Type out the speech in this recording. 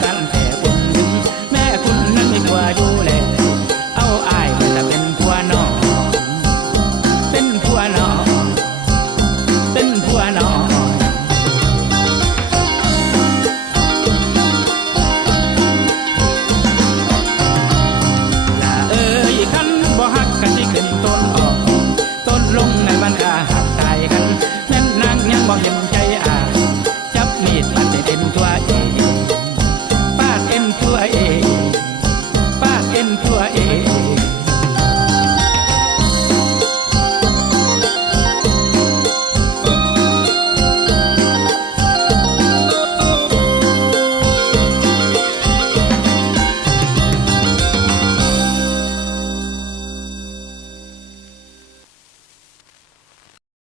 cantar.